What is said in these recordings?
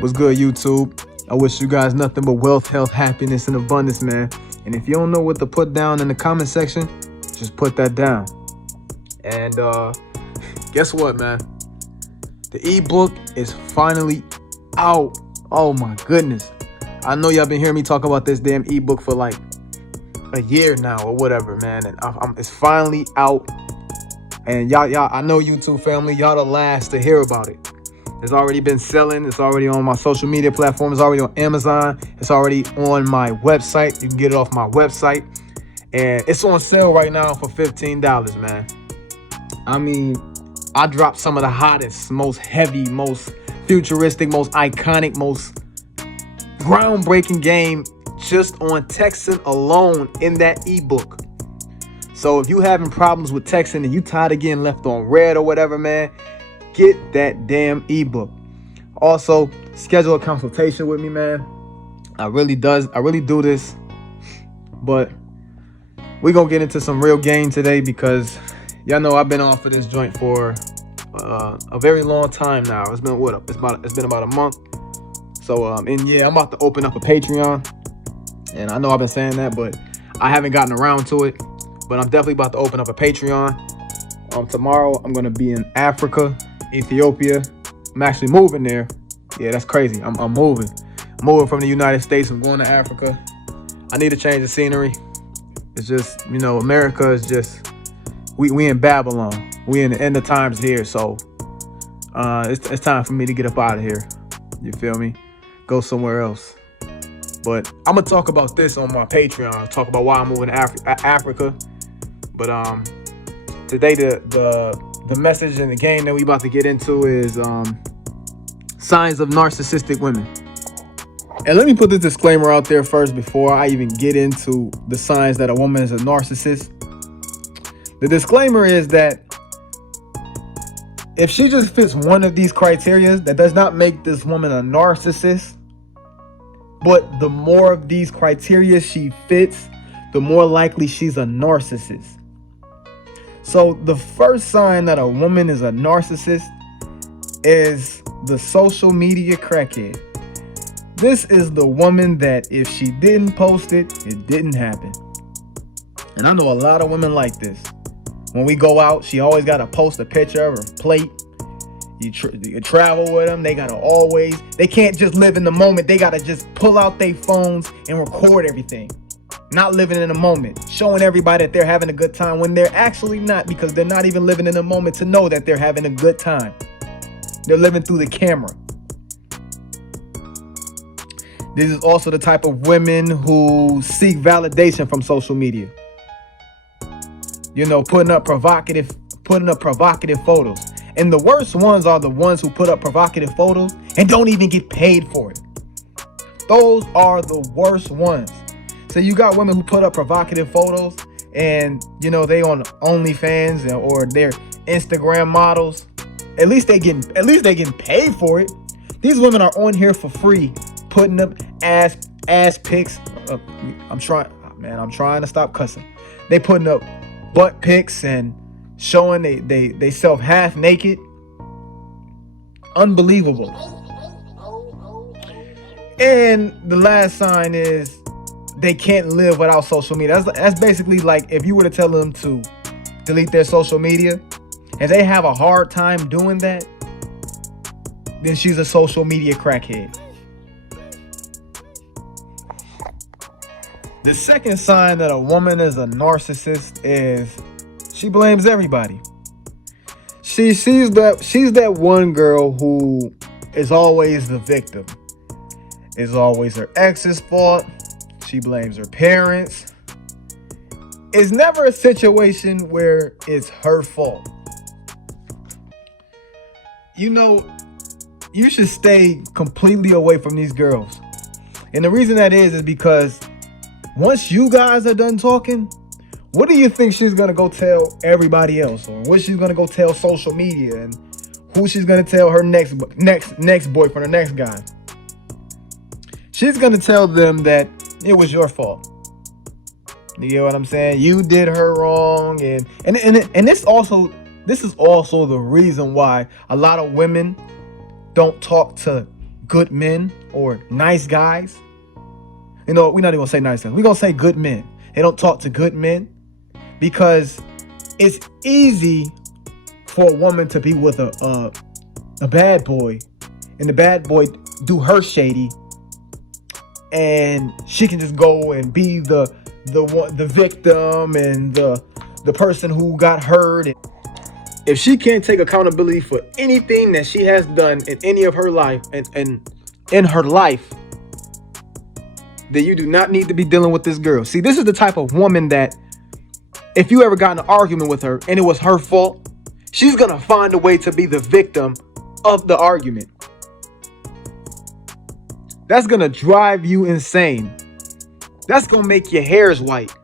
What's good, YouTube? I wish you guys nothing but wealth, health, happiness, and abundance, man. And if you don't know what to put down in the comment section, just put that down. And guess what, man? The ebook is finally out. Oh my goodness. I know y'all been hearing me talk about this damn ebook for like a year now or whatever, man. And it's finally out. And y'all, I know YouTube family, y'all the last to hear about it. It's already been selling. It's already on my social media platform. It's already on Amazon. It's already on my website. You can get it off my website. And it's on sale right now for $15, man. I mean, I dropped some of the hottest, most heavy, most futuristic, most iconic, most groundbreaking game just on texting alone in that ebook. So if you having problems with texting and you tired of getting left on red or whatever, man, get that damn ebook. Also, schedule a consultation with me, man. I really do this, but we're gonna get into some real game today because y'all know I've been on for this joint for a very long time now. It's been about a month. So and yeah, I'm about to open up a Patreon, and I know I've been saying that, but I haven't gotten around to it. But I'm definitely about to open up a Patreon. Tomorrow I'm gonna be in Africa, Ethiopia. I'm actually moving there. Yeah, that's crazy. I'm moving. I'm moving from the United States. I'm going to Africa. I need to change the scenery. It's just, you know, America is just, we in Babylon. We in the end of times here. So it's time for me to get up out of here. You feel me? Go somewhere else. But I'm gonna talk about this on my Patreon. I'll talk about why I'm moving to Africa. But today the message and the game that we about to get into is signs of narcissistic women. And let me put this disclaimer out there first before I even get into the signs that a woman is a narcissist. The disclaimer is that if she just fits one of these criteria, that does not make this woman a narcissist. But the more of these criteria she fits, the more likely she's a narcissist. So the first sign that a woman is a narcissist is the social media crackhead. This is the woman that if she didn't post it, it didn't happen. And I know a lot of women like this. When we go out, she always got to post a picture of her plate. You travel with them, they can't just live in the moment. They got to just pull out their phones and record everything. Not living in the moment, showing everybody that they're having a good time when they're actually not, because they're not even living in the moment to know that they're having a good time. They're living through the camera. This is also the type of women who seek validation from social media. You know, putting up provocative photos. And the worst ones are the ones who put up provocative photos and don't even get paid for it. Those are the worst ones. So you got women who put up provocative photos and, you know, they on OnlyFans or they're Instagram models. At least they getting paid for it. These women are on here for free, putting up ass pics. I'm trying to stop cussing. They putting up butt pics and showing they self half naked. Unbelievable. And the last sign is they can't live without social media. That's basically like if you were to tell them to delete their social media and they have a hard time doing that, then she's a social media crackhead. The second sign that a woman is a narcissist is she blames everybody. She's that one girl who is always the victim. It's always her ex's fault. She blames her parents. It's never a situation where it's her fault. You know, you should stay completely away from these girls. And the reason that is because once you guys are done talking, what do you think she's going to go tell everybody else? Or what she's going to go tell social media and who she's going to tell her next boyfriend or next guy? She's going to tell them that it was your fault. You get what I'm saying? You did her wrong. And this is also the reason why a lot of women don't talk to good men or nice guys. You know, we're not even gonna say nice guys. We're gonna say good men. They don't talk to good men because it's easy for a woman to be with a bad boy, and the bad boy do her shady, and she can just go and be the victim and the person who got hurt. If she can't take accountability for anything that she has done in any of her life and in her life, then you do not need to be dealing with this girl. See, this is the type of woman that if you ever got in an argument with her and it was her fault, she's gonna find a way to be the victim of the argument. That's gonna drive you insane. That's gonna make your hairs white.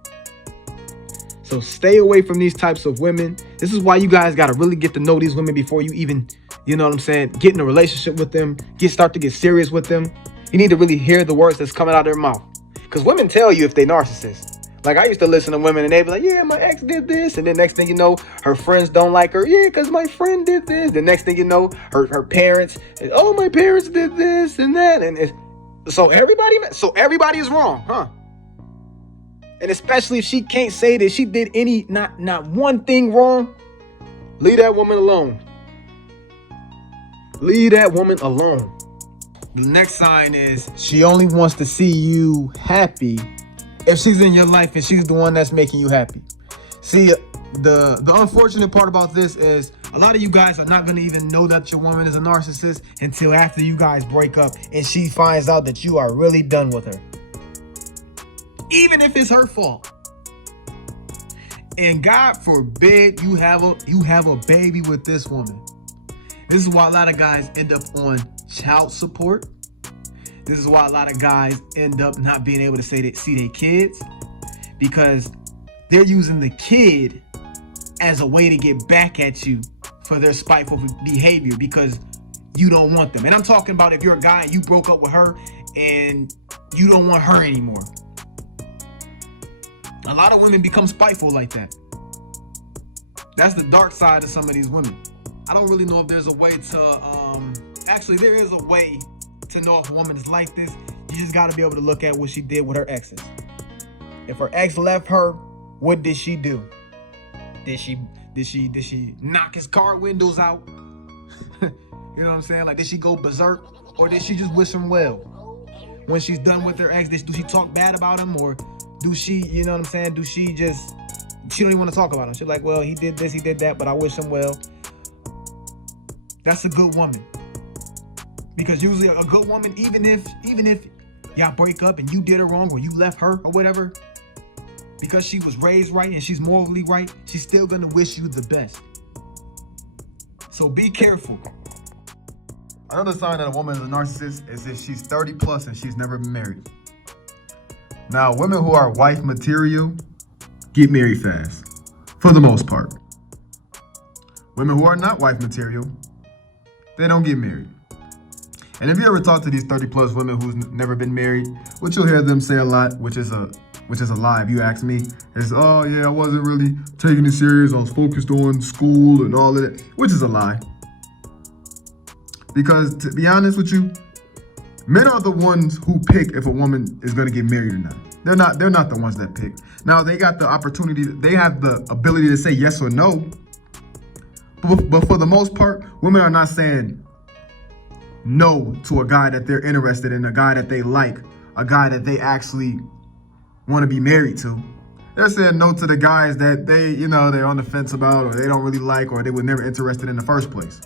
So stay away from these types of women. This is why you guys gotta really get to know these women before you even, you know what I'm saying, get in a relationship with them, start to get serious with them. You need to really hear the words that's coming out of their mouth. Because women tell you if they narcissists. Like, I used to listen to women and they'd be like, yeah, my ex did this. And then next thing you know, her friends don't like her. Yeah, because my friend did this. The next thing you know, her parents, oh, my parents did this and that. And so everybody is wrong, huh? And especially if she can't say that she did not one thing wrong, leave that woman alone. Leave that woman alone. The next sign is she only wants to see you happy if she's in your life and she's the one that's making you happy. See, the unfortunate part about this is a lot of you guys are not going to even know that your woman is a narcissist until after you guys break up and she finds out that you are really done with her. Even if it's her fault. And God forbid you have a baby with this woman. This is why a lot of guys end up on child support. This is why a lot of guys end up not being able to see their kids, because they're using the kid as a way to get back at you for their spiteful behavior because you don't want them. And I'm talking about if you're a guy and you broke up with her and you don't want her anymore. A lot of women become spiteful like that. That's the dark side of some of these women. I don't really know if there's a way to, actually there is a way to know if a woman is like this. You just got to be able to look at what she did with her exes. If her ex left her, what did she do? Did she knock his car windows out? You know what I'm saying? Like, did she go berserk, or did she just wish him well? When she's done with her ex, do she talk bad about him, or do she, you know what I'm saying? She don't even want to talk about him. She's like, well, he did this, he did that, but I wish him well. That's a good woman. Because usually a good woman, even if y'all break up and you did her wrong or you left her or whatever, because she was raised right and she's morally right, she's still gonna wish you the best. So be careful. Another sign that a woman is a narcissist is if she's 30 plus and she's never been married. Now, women who are wife material get married fast, for the most part. Women who are not wife material, they don't get married. And if you ever talk to these 30 plus women who's never been married, what you'll hear them say a lot, which is a lie if you ask me, is, oh yeah, I wasn't really taking it serious. I was focused on school and all of that, which is a lie. Because to be honest with you, men are the ones who pick if a woman is going to get married or not. They're not the ones that pick. Now, they got the opportunity, they have the ability to say yes or no. But for the most part, women are not saying no to a guy that they're interested in, a guy that they like, a guy that they actually want to be married to. They're saying no to the guys that they're on the fence about, or they don't really like, or they were never interested in the first place.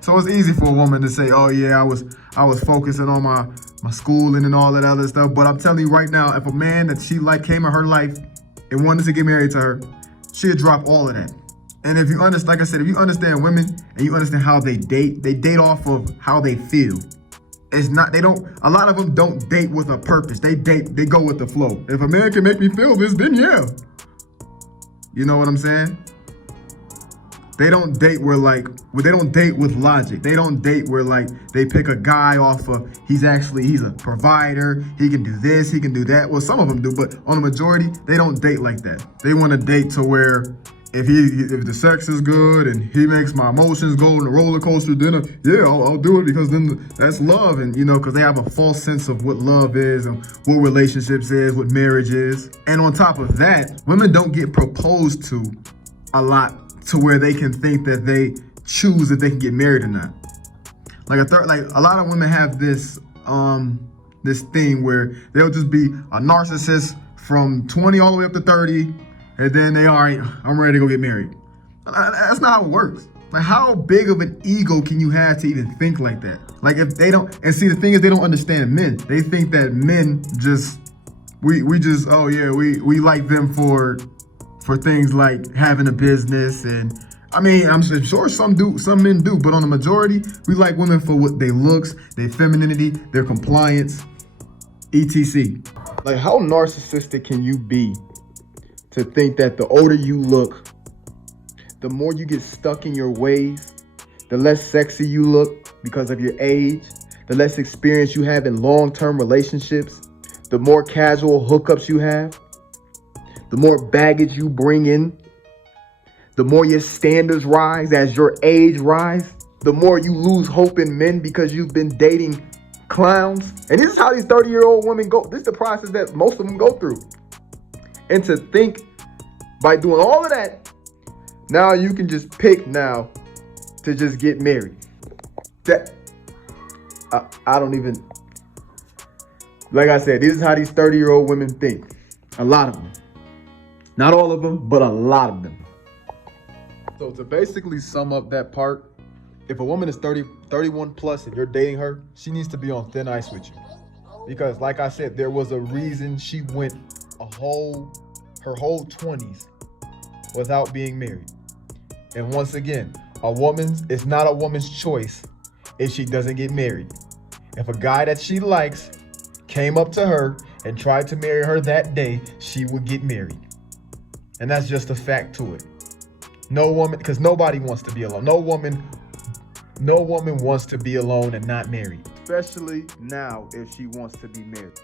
So it's easy for a woman to say, oh yeah, I was focusing on my schooling and all that other stuff. But I'm telling you right now, if a man that she liked came in her life and wanted to get married to her, she'd drop all of that. And if you understand, like I said, if you understand women and you understand how they date off of how they feel. A lot of them don't date with a purpose. They go with the flow. If a man can make me feel this, then yeah. You know what I'm saying? They don't date they don't date with logic. They don't date where like they pick a guy off of, he's a provider, he can do this, he can do that. Well, some of them do, but on the majority, they don't date like that. They want to date to where if the sex is good and he makes my emotions go on the roller coaster, then yeah, I'll do it, because then that's love. And because they have a false sense of what love is and what relationships is, what marriage is. And on top of that, women don't get proposed to a lot to where they can think that they choose if they can get married or not. Like a lot of women have this this thing where they'll just be a narcissist from 20 all the way up to 30. And then all right, I'm ready to go get married. That's not how it works. Like, how big of an ego can you have to even think like that? Like, if they don't, and see, the thing is, they don't understand men. They think that men just, we just, oh yeah, we like them for things like having a business. And I mean, I'm sure some men do, but on the majority, we like women for what they looks, their femininity, their compliance, etc. Like, how narcissistic can you be to think that the older you look, the more you get stuck in your ways, the less sexy you look because of your age, the less experience you have in long-term relationships, the more casual hookups you have, the more baggage you bring in, the more your standards rise as your age rise, the more you lose hope in men because you've been dating clowns. And this is how these 30-year-old women go. This is the process that most of them go through. And to think by doing all of that, now you can just pick now to just get married. That I don't even, like I said, this is how these 30-year-old women think. A lot of them. Not all of them, but a lot of them. So to basically sum up that part, if a woman is 31 plus and you're dating her, she needs to be on thin ice with you. Because like I said, there was a reason she went her whole 20s without being married. And once again, it's not a woman's choice if she doesn't get married. If a guy that she likes came up to her and tried to marry her that day, she would get married. And that's just a fact to it. No woman, because nobody wants to be alone. No woman wants to be alone and not married. Especially now if she wants to be married.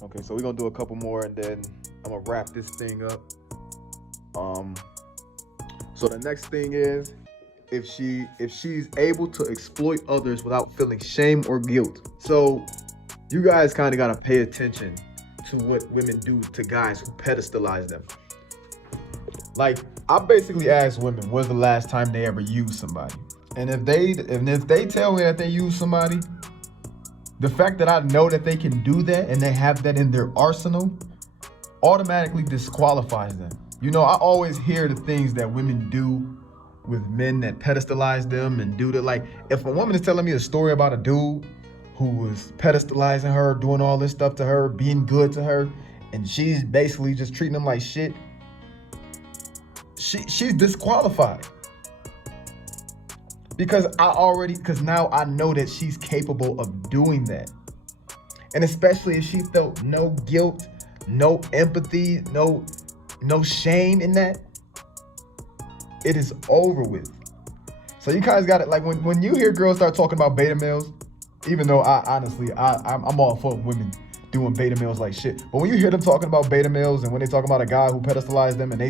Okay, so we're gonna do a couple more and then I'm gonna wrap this thing up. So the next thing is, if she's able to exploit others without feeling shame or guilt. So you guys kind of gotta pay attention to what women do to guys who pedestalize them. Like, I basically ask women, when's the last time they ever used somebody? And if they tell me that they use somebody, the fact that I know that they can do that and they have that in their arsenal automatically disqualifies them. I always hear the things that women do with men that pedestalize them and do the, like, if a woman is telling me a story about a dude who was pedestalizing her, doing all this stuff to her, being good to her, and she's basically just treating him like shit, she's disqualified. Because now I know that she's capable of doing that. And especially if she felt no guilt, no empathy, no shame in that, it is over with. So you guys got it. Like, when you hear girls start talking about beta males, even though I'm all for women doing beta males like shit, but when you hear them talking about beta males and when they talk about a guy who pedestalized them and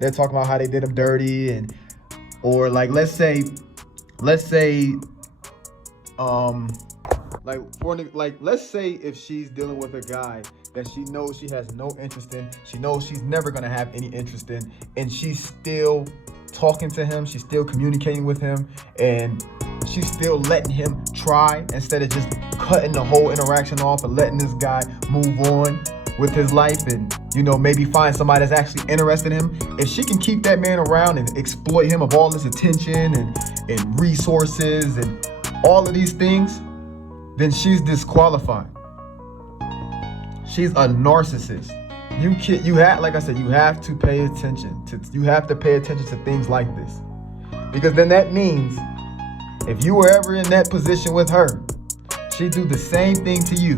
they're talking about how they did them dirty, or like let's say let's say if she's dealing with a guy that she knows she has no interest in, she knows she's never gonna have any interest in, and she's still talking to him, she's still communicating with him, and she's still letting him try instead of just cutting the whole interaction off and letting this guy move on with his life and, maybe find somebody that's actually interested in him. If she can keep that man around and exploit him of all this attention and resources and all of these things, then she's disqualified. She's a narcissist. Like I said, you have to pay attention to things like this. Because then that means if you were ever in that position with her, she'd do the same thing to you.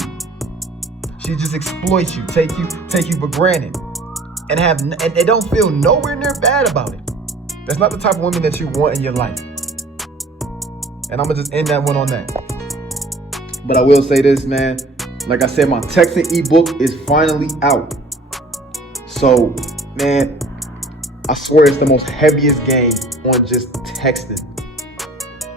She'd just exploit you, take you for granted, and they don't feel nowhere near bad about it. That's not the type of woman that you want in your life. And I'm gonna just end that one on that. But I will say this, man. Like I said, my texting ebook is finally out. So, man, I swear it's the most heaviest game on just texting.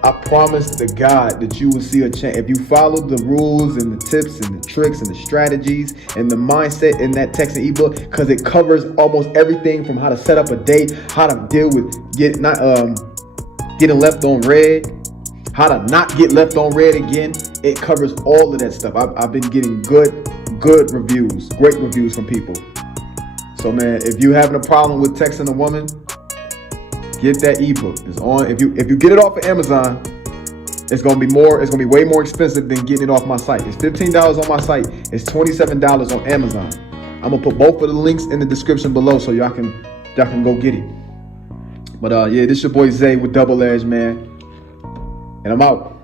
I promise to God that you will see a change. If you follow the rules and the tips and the tricks and the strategies and the mindset in that texting ebook, because it covers almost everything from how to set up a date, how to deal with getting left on red, how to not get left on red again. It covers all of that stuff. I've been getting good reviews, great reviews from people. So man, if you're having a problem with texting a woman, get that ebook. It's on. If you get it off of Amazon, it's gonna be way more expensive than getting it off my site. It's $15 on my site. It's $27 on Amazon. I'm gonna put both of the links in the description below so y'all can go get it. But yeah, this your boy Zay with Double Edge, man, and I'm out.